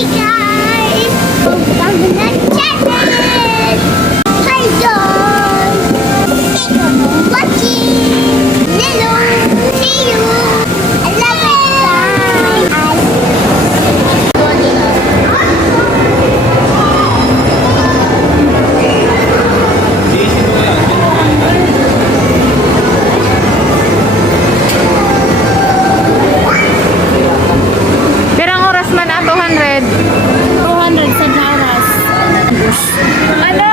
Hi guys! Welcome to the channel! Hi guys! Thank you for watching! Hello! See you! I love you Pirang oras man na 200. 200 sa Jaras. Ano?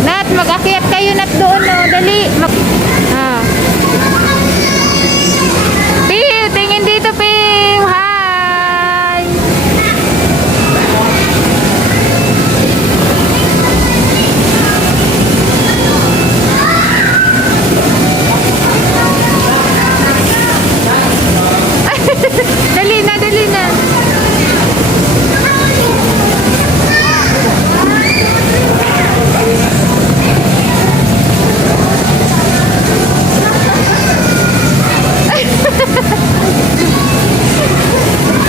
Nat, mag-akyat kayo nat doon, no? Dali. Piw, tingin dito, Piw. Hi. Dali na, dali na.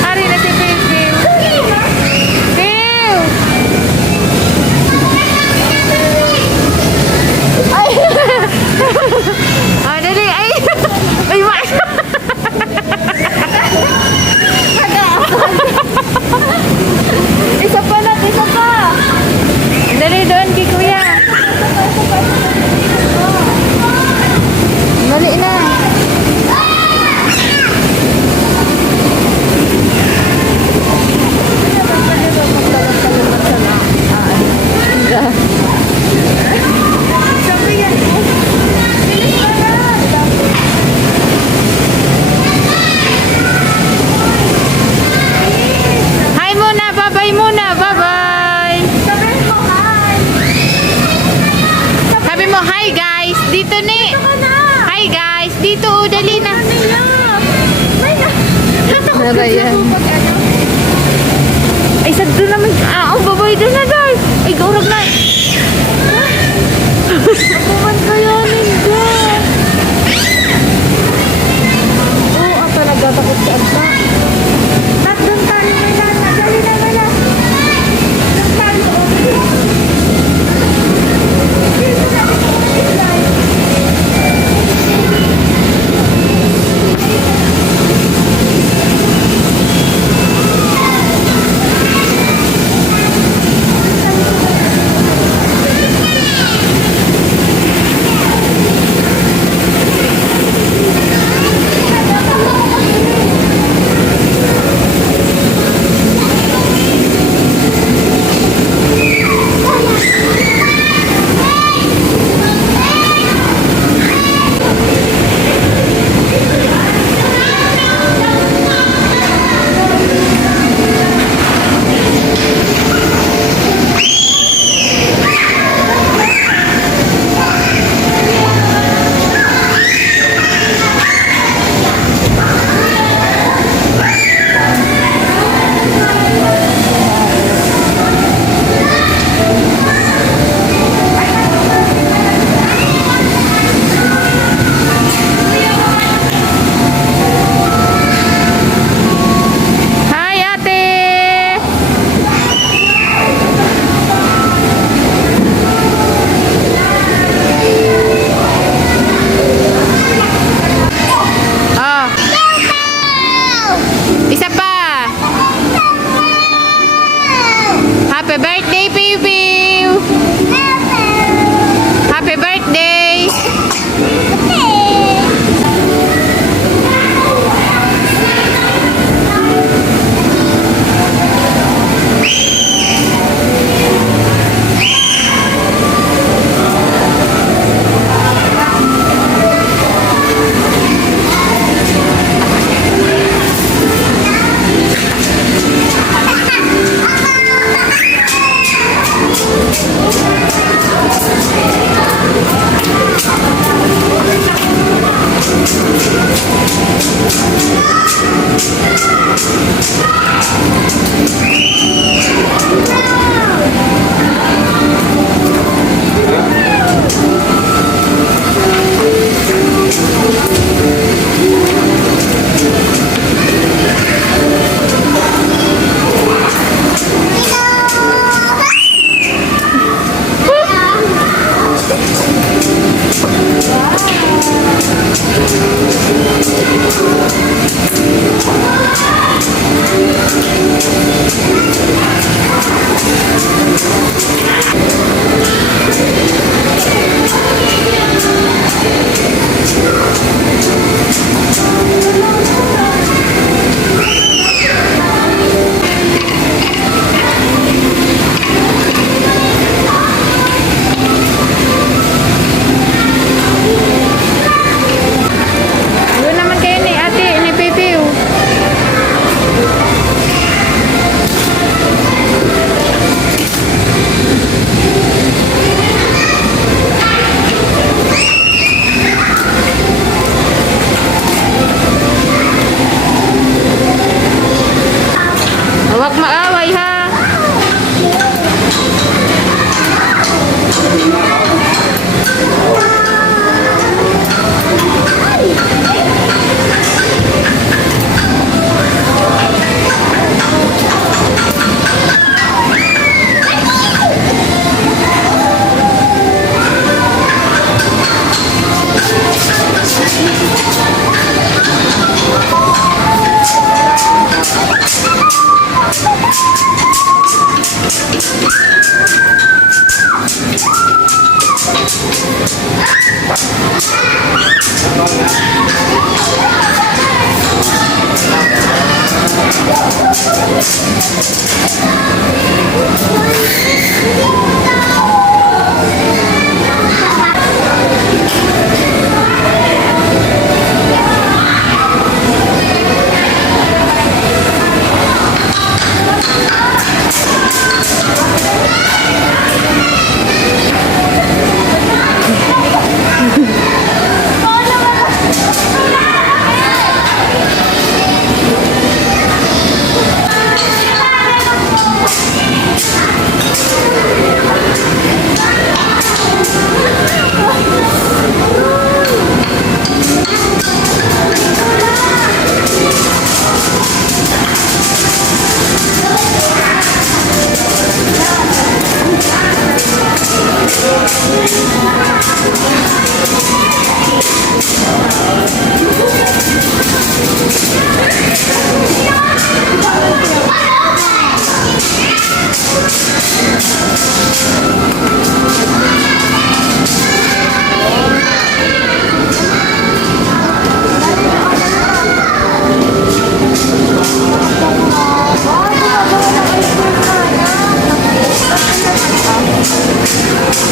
Ari na si Piw, Piw. Piw! Ay! Ah, dali! Ay! Ay, wak! Isa pa na! Isa pa! Dali doon kay Kuya! Dali na! Hi muna! Bye-bye muna! Bye-bye! Sabi mo, hi guys! Dito ni! Hi guys! Dito! Dali na! Ano ba yan? Ay, sa doon naman. Ang baboy doon na guys. Ay, gaurag na. Apuman kayo, ninja. Oo, ang talaga takot sa agna. Nat, doon tayo may lana. Dali na, wala. Doon tayo. Dito na. Doon naman kayo ni ate, ni Pipiw. Huwag maaway ha.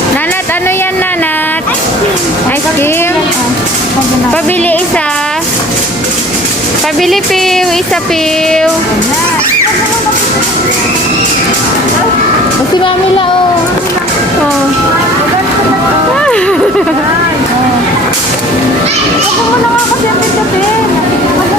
Nanat, ano yan, Nanat? Ice cream? Pabili isa. Pabili, Piw. Isa, Piw. O, si Mami Lao. Oh. Ako mo na nga kasi ang pagkapin. Ako mo na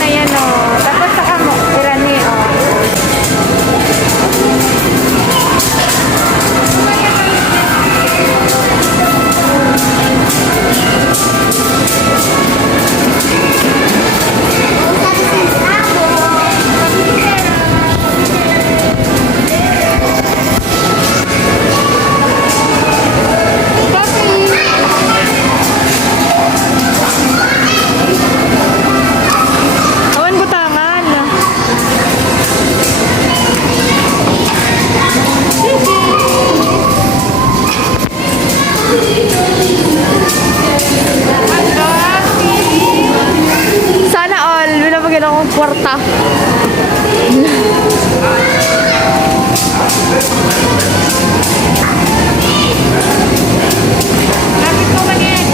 Ayan o. Tapos saka mo. Irani o. Awan butangan. Sana all. Binabagyan akong kwarta. Lapit ko man yan.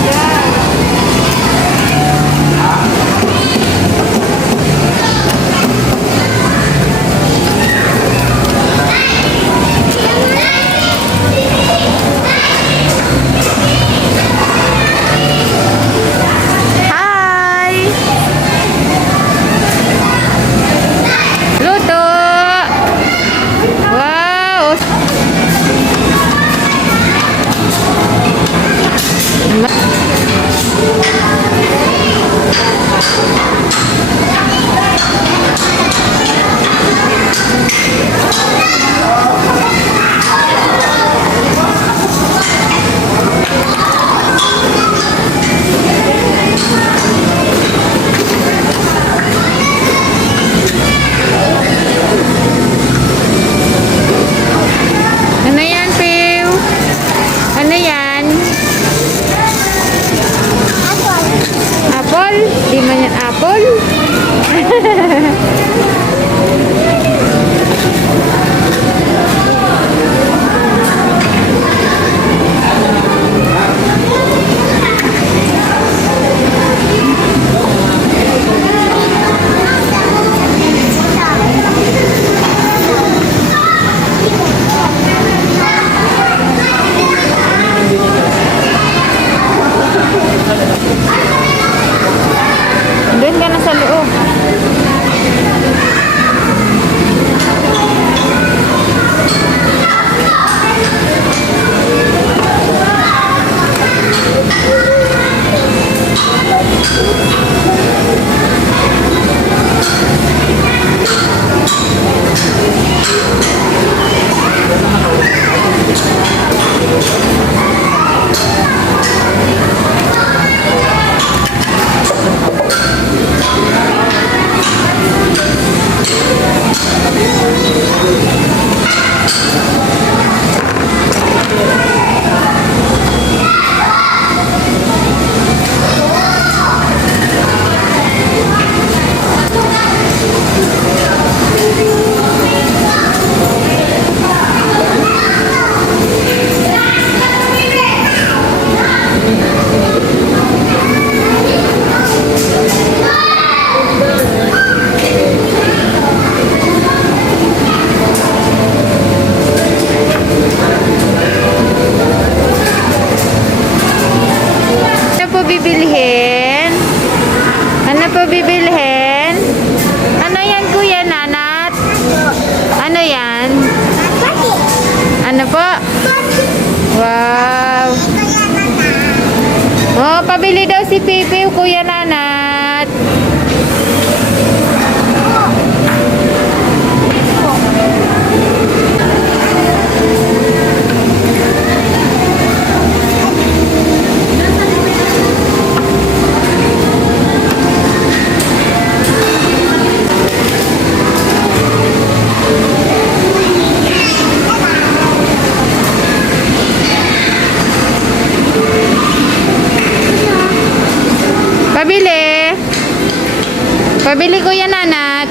Kuya Nanat.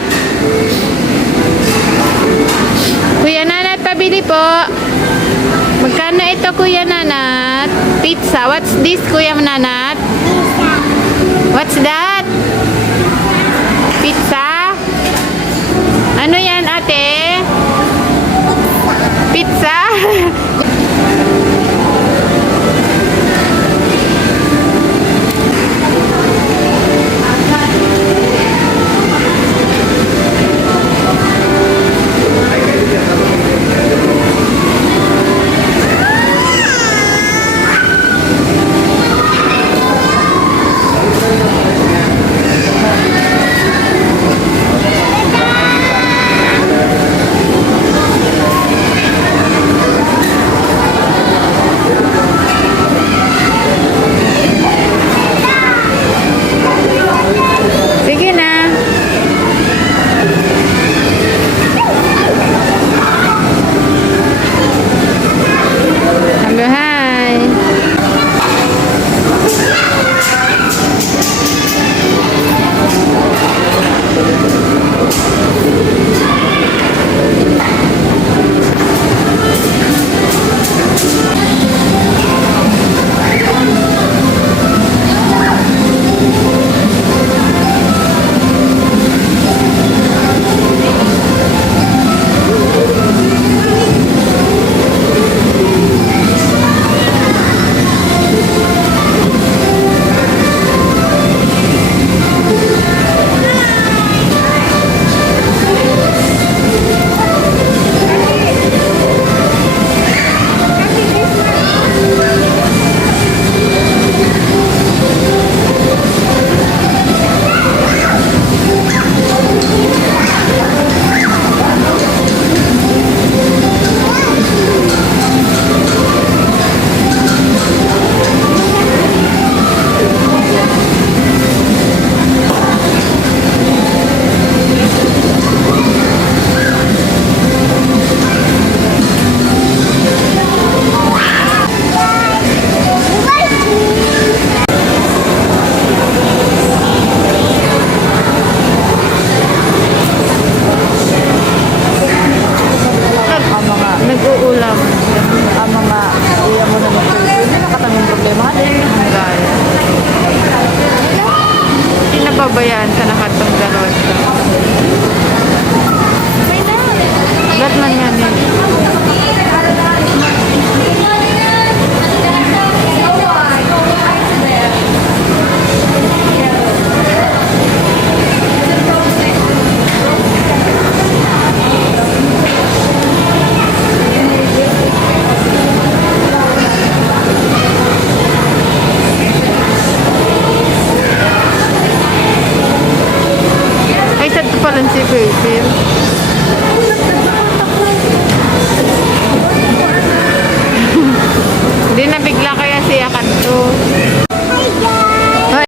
Kuya Nanat, pabili po. Magkano ito, Kuya Nanat? Pizza. What's this, Kuya Nanat? What's that? Pizza? Ano yan, ate? Pizza? Sige na. Hello, hi. Nag-uulam. Ang mga iya mo na mag-Pilipino, nakataming problema ka din. Hindi nababayaan ka na katong galon ka. Ba't man yan eh? Ay, sa ito pala si Basil.